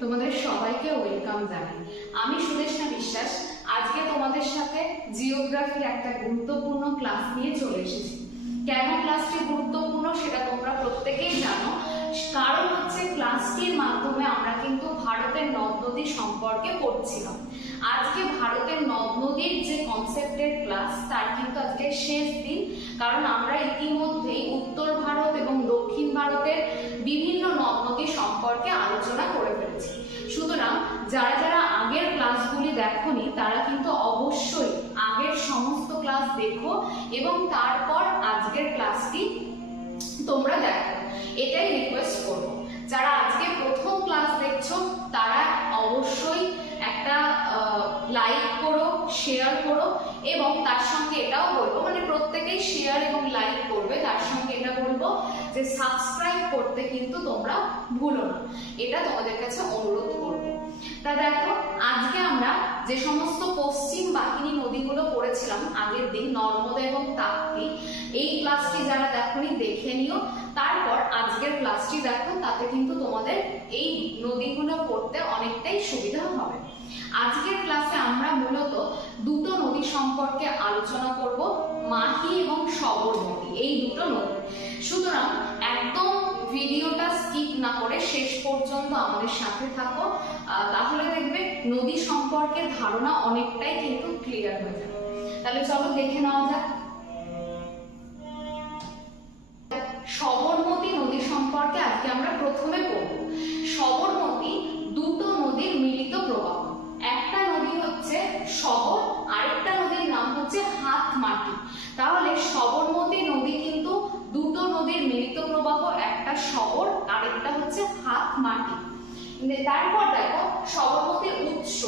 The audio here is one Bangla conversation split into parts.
তোমাদের সবাইকে ওয়েলকাম জানাই। আমি সুদেশনা বিশ্বাস আজকে তোমাদের সাথে জিওগ্রাফির একটা গুরুত্বপূর্ণ ক্লাস নিয়ে চলে এসেছি। কেন ক্লাসটি গুরুত্বপূর্ণ সেটা তোমরা প্রত্যেকেই জানো, কারণ হচ্ছে ক্লাসটির মাধ্যমে আমরা কিন্তু ভারতের নদ নদী সম্পর্কে পড়ছিলাম। আজকে ভারতের নদ নদীর যে কনসেপ্টের ক্লাস তার কিন্তু আজকে শেষ দিন, কারণ আমরা ইতিমধ্যেই উত্তর ভারত এবং দক্ষিণ ভারতের বিভিন্ন নদ নদী সম্পর্কে আলোচনা করে ফেলেছি। সুতরাং যারা যারা আগের ক্লাসগুলি দেখোনি তারা কিন্তু অবশ্যই আগের সমস্ত ক্লাস দেখো এবং তারপর আজকের ক্লাসটি তোমরা দেখো, এটাই রিকোয়েস্ট করবো। যারা আজকে প্রথম ক্লাস দেখছো তারা অবশ্যই একটা লাইক করো, শেয়ার করো এবং তার সঙ্গে এটাও বলবো, মানে প্রত্যেকেই শেয়ার এবং লাইক করবে, তার সঙ্গে এটা বলবো যে সাবস্ক্রাইব করতে কিন্তু তোমরা ভুলো না, এটা তোমাদের কাছে অনুরোধ করবো। তা দেখো, আজকে আমরা যে সমস্ত পশ্চিম বাহিনী নদীগুলো পড়েছিলাম আগের দিন, নর্মদা এবং তাপ্তি, এই ক্লাসটি যারা দেখোনি দেখে নিও, তারপর আজকের ক্লাসটি দেখো, তাতে কিন্তু তোমাদের এই নদীগুলো পড়তে অনেকটাই সুবিধা হবে। আজকের ক্লাসে আমরা মূলত দুটো নদী সম্পর্কে আলোচনা করব, মাহি এবং সবরমতী, এই দুটো নদী। সুতরাং একদম ভিডিওটা স্কিপ না করে শেষ পর্যন্ত আমাদের সাথে থাকো, তাহলে দেখবে নদী সম্পর্কে ধারণা অনেকটাই কিন্তু ক্লিয়ার হয়ে যাবে। তাহলে চলো দেখে নেওয়া যাক। সবরমতী নদী সম্পর্কে আজকে আমরা প্রথমে পড়ব। সবরমতী দুটো নদীর মিলিত প্রবাহ। একটা নদী হচ্ছে সবর, আরেকটা নদীর নাম হচ্ছে হাতমাটি। তাহলে সবরমতী নদী কিন্তু দুটো নদীর মিলিত প্রবাহ, একটা সবর আরেকটা হচ্ছে হাতমাটি। তারপর দেখো, সবরমতীর উৎস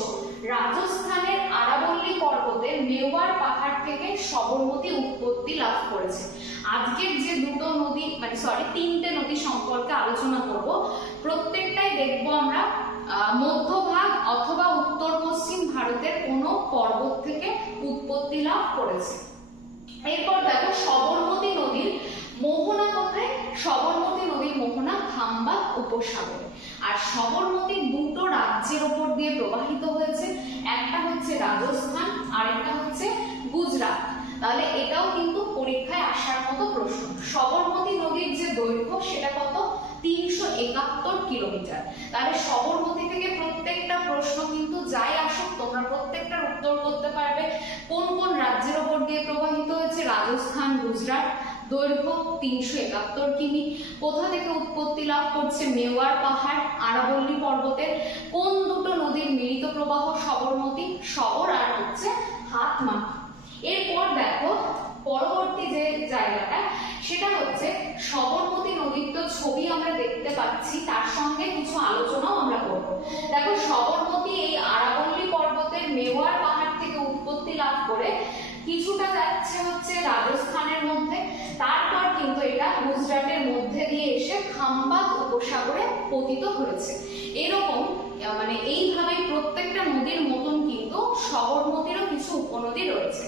রাজস্থানের আরাবল্লী পর্বতের মেওয়ার পাহাড় থেকে সবরমতী উৎপত্তি লাভ করেছে। আজকের যে দুটো নদী, মানে তিনটে নদী সম্পর্কে আলোচনা করব, প্রত্যেকটাই দেখবো আমরা মধ্যভাগ অথবা উত্তর পশ্চিম ভারতের কোনো পর্বত থেকে উৎপত্তি লাভ করেছে। এরপর দেখো, সবরমতী নদীর মোহনা কোথায়? সবরমতী নদীর মোহনা খাম্বাত উপসাগরে। আর সবরমতী দুটো রাজ্যের উপর দিয়ে প্রবাহিত হয়েছে, একটা হচ্ছে রাজস্থান আর একটা হচ্ছে গুজরাট। তাহলে এটাও কিন্তু পরীক্ষায় আসার মতো প্রশ্ন। সবরমতী নদীর যে দৈর্ঘ্য সেটা কত? 371 কিলোমিটার। তাহলে সবরমতী থেকে প্রত্যেকটা প্রশ্ন কিন্তু যাই আসুক তোমরা প্রত্যেকটার উত্তর করতে পারবে। কোন কোন রাজ্যের উপর দিয়ে প্রবাহিত হয়েছে? রাজস্থান, গুজরাট। দৈর্ঘ্য 371 কিমি। কোথা থেকে উৎপত্তি লাভ করছে? মেওয়ার পাহাড়, আরাবল্লী পর্বতের। কোন দুটো নদীর মিলিত প্রবাহ সবরমতী? সবর আর হচ্ছে হাতমাটি। এরপর দেখো, পরবর্তী যে জায়গাটা সেটা হচ্ছে সবরমতী নদীর তো ছবি আমরা দেখতে পাচ্ছি, তার সঙ্গে কিছু আলোচনাও আমরা করব। দেখো, সবরমতী এই আরাবল্লী পর্বতের মেওয়ার পাহাড় থেকে উৎপত্তি লাভ করে কিছুটা যাচ্ছে হচ্ছে রাজস্থানের মধ্যে, তারপর কিন্তু এটা গুজরাটের মধ্যে দিয়ে এসে খাম্বাত উপসাগরে পতিত হয়েছে। এরকম মানে এইভাবে প্রত্যেকটা নদীর মতন কিন্তু সবরমতীরও কিছু উপনদী রয়েছে।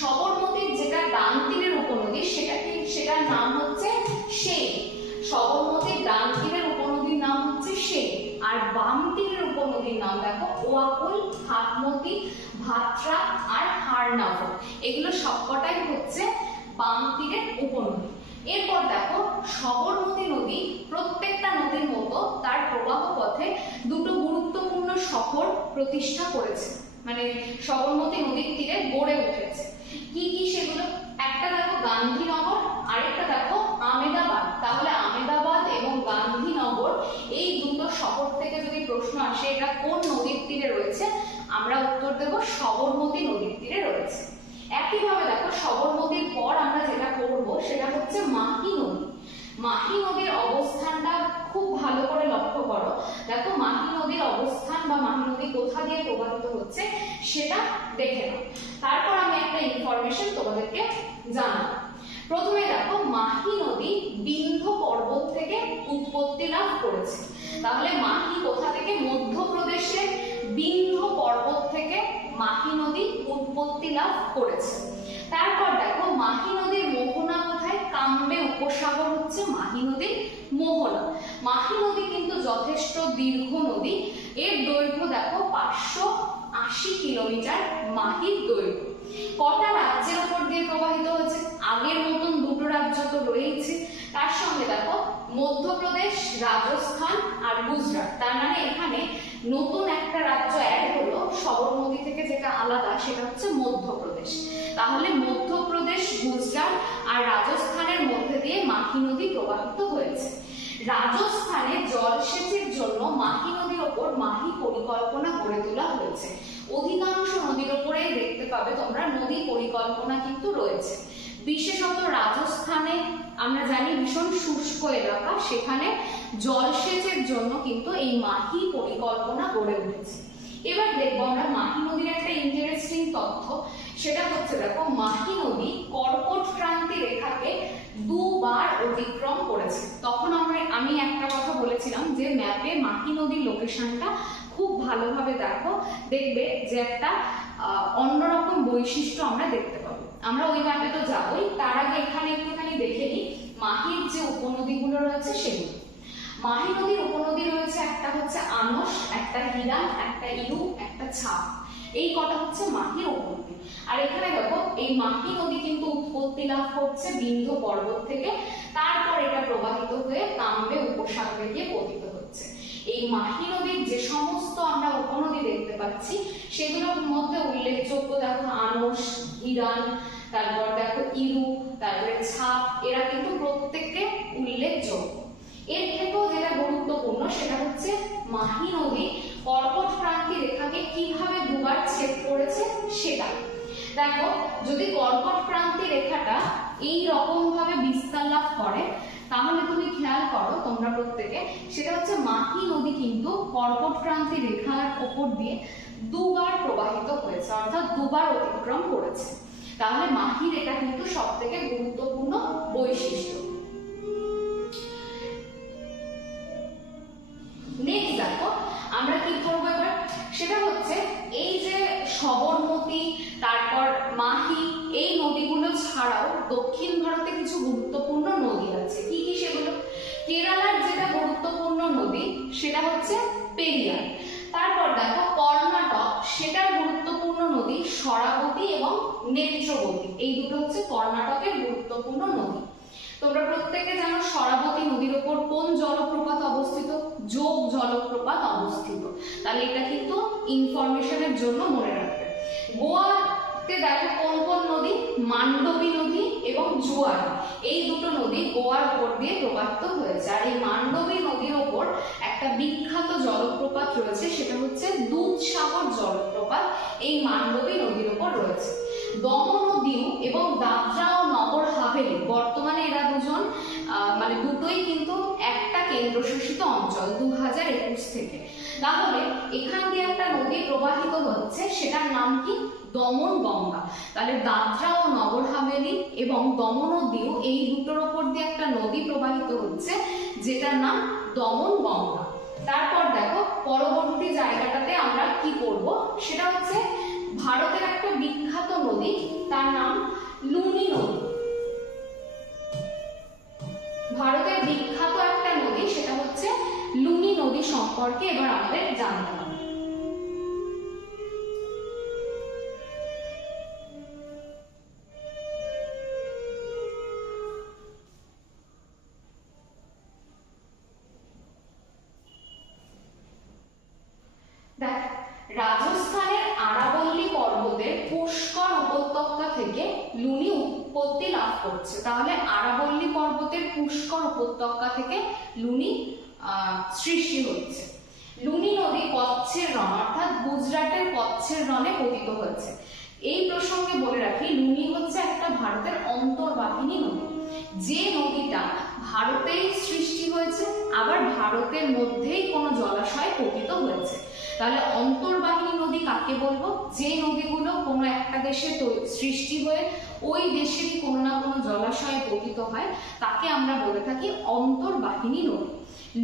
সবরমতীর যেটা ডান তীরের উপনদী সেটার নাম হচ্ছে সেই। সবরমতীর ডান তীরের উপনদীর নাম হচ্ছে সেই, আর বাম তীরের উপনদীর নাম দেখো ওয়াকুল, হাতমতি, ভাত্রা আর হারনাভ। এগুলো সবকটাই হচ্ছে বাম তীরের উপনদী। এরপর দেখো, সবরমতী নদী প্রত্যেকটা নদীর মতো তার প্রবাহ পথে দুটো গুরুত্বপূর্ণ শহর প্রতিষ্ঠা করেছে, মানে সবরমতী নদীর তীরে গড়ে উঠেছে। কি কি সেগুলো? একটা দেখো গান্ধীনগর, আরেকটা দেখো আমেদাবাদ। তাহলে আমেদাবাদ এবং গান্ধীনগর এই দুটো শহর থেকে যদি প্রশ্ন আসে এটা কোন নদীর তীরে রয়েছে, আমরা উত্তর দেব সবরমতী নদীর তীরে রয়েছে। একইভাবে দেখো, সবরমতীর পর আমরা যেটা করব সেটা হচ্ছে মাহি নদী। মাহি নদীর অবস্থানটা খুব ভালো করে লক্ষ্য করো। দেখো, মাহি নদীর অবস্থান বা মাহি নদী কোথা দিয়ে প্রবাহিত হচ্ছে সেটা দেখে নাও, তারপর আমি একটা ইনফরমেশন তোমাদেরকে জানাবো। প্রথমে দেখো, মাহি নদী বিন্ধ্য পর্বত থেকে উৎপত্তি লাভ করেছে। তাহলে মাহি কোথা থেকে? মধ্যপ্রদেশের বিন্ধ্য পর্বত থেকে মাহি নদী উৎপত্তি লাভ করেছে। তারপর দেখো, মাহি নদীর মোহনা কোথায়? কাম্বে উপসাগর হচ্ছে মাহি নদীর মোহনা। মাহি নদী কিন্তু যথেষ্ট দীর্ঘ নদী। এর দৈর্ঘ্য দেখো 580 কিলোমিটার মাহির দৈর্ঘ্য। কটা রাজ্যের উপর দিয়ে প্রবাহিত হয়েছে? আগের মতন দুটো রাজ্য তো রয়েছে, তার সঙ্গে দেখো মধ্যপ্রদেশ, রাজস্থান আর গুজরাট। তার মানে এখানে নতুন একটা রাজ্য অ্যাড হলো সবরমতী থেকে, যেটা আলাদা সেটা হচ্ছে মধ্যপ্রদেশ। তাহলে মধ্যপ্রদেশ, গুজরাট আর রাজস্থানের মধ্যে দিয়ে মাহি নদী প্রবাহিত হয়েছে। রাজস্থানে জলসেচের জন্য মাহি নদীর ওপর মাহি পরিকল্পনা গড়ে তোলা হয়েছে। অধিকাংশ নদীর ওপরেই দেখতে পাবে তোমরা নদী পরিকল্পনা কিন্তু রয়েছে। বিশেষত রাজস্থানে আমরা জানি ভীষণ শুষ্ক এলাকা, সেখানে জলসেচের জন্য কিন্তু এই মাহি পরিকল্পনা গড়ে উঠেছে। এবার দেখবো আমরা মাহি নদীর একটা ইন্টারেস্টিং তথ্য, সেটা হচ্ছে দেখো মাহি নদী কর্কট ক্রান্তি রেখাকে দুবার অতিক্রম করেছে। তখন আমি একটা কথা বলেছিলাম যে ম্যাপে মাহি নদীর লোকেশনটা খুব ভালোভাবে দেখো, দেখবে যে একটা অন্যরকম বৈশিষ্ট্য আমরা দেখতে পাবো। আমরা ওই ম্যাপে তো যাবোই, তার আগে এখানে একটুখানি দেখে নিই মাহির যে উপনদীগুলো রয়েছে সেগুলো। মাহি নদীর উপনদী রয়েছে, একটা হচ্ছে আনস, একটা হিরান, একটা ইরু, একটা ছাপ। এই কটা হচ্ছে মাহির উপনদী। আর এখানে দেখো এই মাহি নদী কিন্তু উৎপত্তি লাভ করছে বিন্ধ্য পর্বত থেকে, তারপর এটা প্রবাহিত হয়ে কাম্বে উপসাগরে গিয়ে পতিত হচ্ছে। এই মাহি নদীর যে সমস্ত আমরা উপনদী দেখতে পাচ্ছি সেগুলোর মধ্যে উল্লেখযোগ্য দেখো আনস, হিরান, তারপর দেখো ইরু, তারপরে ছাপ, এরা কিন্তু প্রত্যেককে উল্লেখযোগ্য। এর থেকেও যেটা গুরুত্বপূর্ণ সেটা হচ্ছে মাহি নদী কর্কট ক্রান্তি রেখাকে কিভাবে দুবার ছেদ করেছে সেটা দেখো। যদি কর্কট ক্রান্তি রেখাটা এই রকম ভাবে বিস্তার লাভ করে তাহলে তুমি খেয়াল করো তোমরা প্রত্যেকে, সেটা হচ্ছে মাহি নদী কিন্তু কর্কট ক্রান্তি রেখার উপর দিয়ে দুবার প্রবাহিত হয়েছে, অর্থাৎ দুবার অতিক্রম করেছে। তাহলে মাহির এটা কিন্তু সব থেকে গুরুত্বপূর্ণ বৈশিষ্ট্য। নেক্সট দেখো আমরা কি করবো এবার, সেটা হচ্ছে এই যে সবরমতী, তারপর মাহি, এই নদীগুলো ছাড়াও দক্ষিণ ভারতে কিছু গুরুত্বপূর্ণ নদী আছে। কি কি সেগুলো? কেরালার যেটা গুরুত্বপূর্ণ নদী সেটা হচ্ছে পেরিয়ার। তারপর দেখো কর্ণাটক, সেটার গুরুত্বপূর্ণ নদী শরাবতী এবং নেত্রবতী। এই দুটো হচ্ছে কর্ণাটকের গুরুত্বপূর্ণ নদী। তোমরা প্রত্যেকে জানো শরাবতী নদীর উপর কোন জলপ্রপাত অবস্থিত? যোগ জলপ্রপাত অবস্থিত। তাহলে এটা কিন্তু ইনফরমেশনের জন্য মনে রাখবে। গোয়াতে দেখো কোন কোন নদী? মান্ডবী নদী এবং জোয়ার, এই দুটো নদী গোয়ার উপর দিয়ে প্রবাহিত হয়েছে। আর এই মান্ডবী নদীর উপর একটা বিখ্যাত জলপ্রপাত রয়েছে, সেটা হচ্ছে দুধসাগর জলপ্রপাত, এই মান্ডবী নদীর উপর রয়েছে। দমন ও দিউ এবং দাদরা ও নগর হাভেলি, বর্তমানে এরা দুজন মানে দুটোই কিন্তু একটা কেন্দ্রশাসিত অঞ্চল 2021 থেকে। তাহলে এখান দিয়ে একটা নদী প্রবাহিত হচ্ছে, সেটার নাম কি? দমন গঙ্গা। তাহলে দাদরা ও নগর হাভেলি এবং দমন ও দিউ এই দুটোর উপর দিয়ে একটা নদী প্রবাহিত হচ্ছে, যেটার নাম দমন গঙ্গা। তারপর দেখো পরবর্তী জায়গাটাতে আমরা কি করব, সেটা হচ্ছে ভারতের একটা বিখ্যাত নদী, তার নাম লুনি নদী। ভারতের বিখ্যাত একটা নদী সেটা হচ্ছে লুনি নদী সম্পর্কে এবার আমাদের জানতে হবে। দেখ, রাজস্থানের আরাবল্লী পর্বতের পুষ্কর উপত্যকা থেকে লুনি উৎপত্তি লাভ করছে। তাহলে আরাবল্লী পর্বতের পুষ্কর উপত্যকা থেকে লুনি সৃষ্টি হচ্ছে। লুনি নদী কচ্ছের রণ অর্থাৎ গুজরাটের কচ্ছের রণে পতিত হয়েছে। এই প্রসঙ্গে বলে রাখি, লুনি হচ্ছে একটা ভারতের অন্তর্বাহিনী নদী, যে নদীটা ভারতেই সৃষ্টি হয়েছে, আবার ভারতের মধ্যেই কোনো জলাশয়ে পতিত হয়েছে। তাহলে অন্তর্বাহিনী নদী কাকে বলবো? যে নদীগুলো কোনো একটা দেশে সৃষ্টি হয়ে ওই দেশেরই কোনো না কোনো জলাশয়ে পতিত হয়, তাকে আমরা বলে থাকি অন্তর্বাহিনী নদী।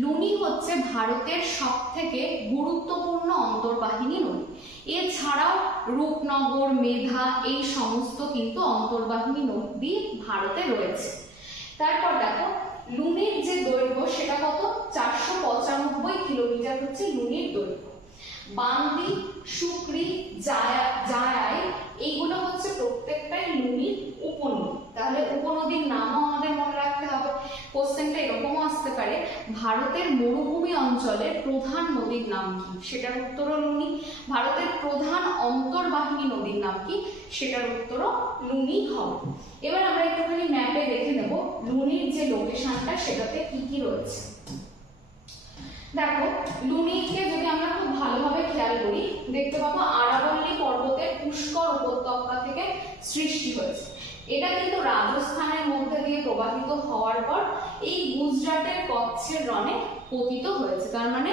লুনি হচ্ছে ভারতের সবথেকে গুরুত্বপূর্ণ অন্তর্বাহিনী নদী। এছাড়াও রূপনগর, মেধা, এই সমস্ত কিন্তু অন্তর্বাহিনী নদী ভারতে রয়েছে। তারপর দেখো লুনির যে দৈর্ঘ্য সেটা কত? 495 মিটার হচ্ছে লুনির দৈর্ঘ্য। বান্দি, শুকরি, জায়াই এইগুলো হচ্ছে প্রত্যেকটাই লুনির উপনদী। তাহলে উপনদীর নামও আমাদের মনে রাখতে হবে। কোশ্চেনটা এরকমও আসতে পারে, ভারতের মরুভূমি অঞ্চলের প্রধান নদীর নাম কি, সেটার উত্তরও লুনি। ভারতের প্রধান অন্তর্বাহিনী নদীর নাম কি, সেটার উত্তরও লুনি হবে। এবার আমরা একটুখানি ম্যাপে দেখে নেব লুনির যে লোকেশনটা সেটাতে কি কি রয়েছে। দেখো, লুনিকে যদি আমরা খুব ভালোভাবে খেয়াল করি দেখতে পাবো আরাবল্লী পর্বতের পুষ্কর উপত্যকা থেকে সৃষ্টি হয়েছে। এটা কিন্তু রাজস্থানের মধ্যে দিয়ে প্রবাহিত হওয়ার পর এই গুজরাটের কচ্ছের রণে পতিত হয়েছে। তার মানে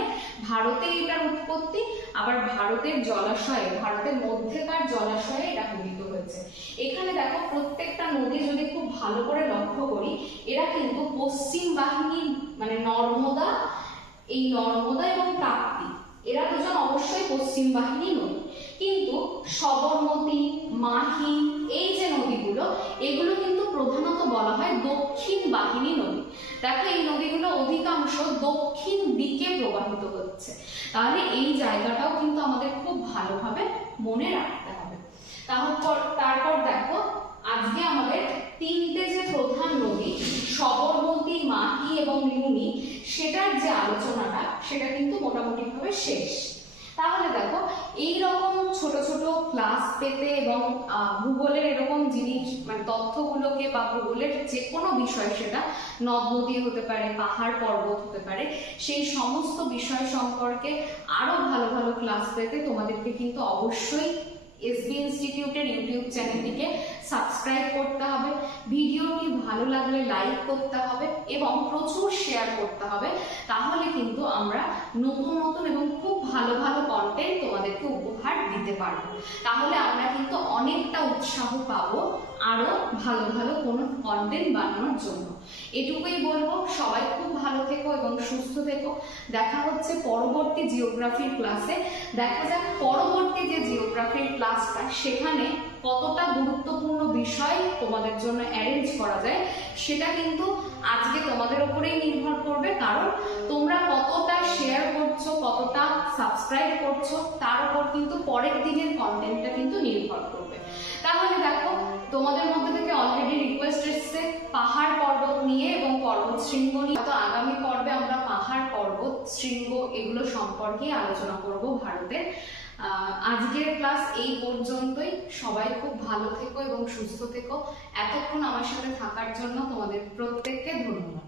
ভারতে এটার উৎপত্তি, আবার ভারতের জলাশয়ে, ভারতের মধ্যেকার জলাশয়ে এটা পতিত হয়েছে। এখানে দেখো প্রত্যেকটা নদী যদি খুব ভালো করে লক্ষ্য করি, এরা কিন্তু পশ্চিম বাহিনী মানে নর্মদা এবং তাপ্তি, এরা দুজন অবশ্যই পশ্চিম বাহিনী নদী। কিন্তু সবরমতী, মাহি এই যে নদীগুলো, এগুলো কিন্তু প্রধানত বলা হয় দক্ষিণ বাহিনী নদী। দেখো এই নদীগুলো অধিকাংশ দক্ষিণ দিকে প্রবাহিত হচ্ছে। তাহলে এই জায়গাটাও কিন্তু আমাদের খুব ভালোভাবে মনে রাখতে হবে। তারপর দেখো আজকে আমাদের তিনটে যে প্রধান নদী সবরমতী, মাহি এবং লুনি, সেটার যে আলোচনাটা সেটা কিন্তু মোটামুটি ভাবে শেষ। তাহলে দেখো এই রকম ছোট ছোট ক্লাস পেতে এবং ভূগোলের এরকম জিনিস মানে তথ্যগুলোকে বা ভূগোলের যে কোনো বিষয়, সেটা নদ নদী হতে পারে, পাহাড় পর্বত হতে পারে, সেই সমস্ত বিষয় সম্পর্কে আরো ভালো ভালো ক্লাস পেতে তোমাদেরকে কিন্তু অবশ্যই এসবি ইনস্টিটিউটের ইউটিউব চ্যানেলটিকে সাবস্ক্রাইব করতে হবে। ভিডিওটি ভালো লাগলে লাইক করতে হবে এবং প্রচুর শেয়ার করতে হবে। তাহলে কিন্তু আমরা নতুন নতুন এবং খুব ভালো ভালো কন্টেন্ট তোমাদেরকে উপহার দিতে পারবো। তাহলে আমরা কিন্তু অনেকটা উৎসাহ পাবো আরো ভালো ভালো কোনো কন্টেন্ট বানানোর জন্য। এটুকুই বলবো, সবাই খুব ভালো থেকো এবং সুস্থ থেকো। দেখা হচ্ছে পরবর্তী জিওগ্রাফির ক্লাসে। দেখা যাক পরবর্তী যে জিওগ্রাফির ক্লাসটা, সেখানে কতটা গুরুত্বপূর্ণ বিষয় তোমাদের জন্য অ্যারেঞ্জ করা যায়, সেটা কিন্তু আজকে তোমাদের উপরেই নির্ভর করবে। কারণ তোমরা কতটা শেয়ার করছো, কতটা সাবস্ক্রাইব করছো, তার উপর কিন্তু পরের দিনের কন্টেন্টটা কিন্তু নির্ভর করবে। তাহলে দেখো তোমাদের মধ্যে থেকে অলরেডি রিকোয়েস্ট এসছে পাহাড় পর্বত নিয়ে এবং পর্বত শৃঙ্গ নিয়ে। তো আগামী পর্বে আমরা পাহাড় পর্বত শৃঙ্গ এগুলো সম্পর্কে আলোচনা করব ভারতের। আজকের ক্লাস এই পর্যন্তই। সবাই খুব ভালো থেকো এবং সুস্থ থেকো। এতক্ষণ আমার সাথে থাকার জন্য তোমাদের প্রত্যেককে ধন্যবাদ।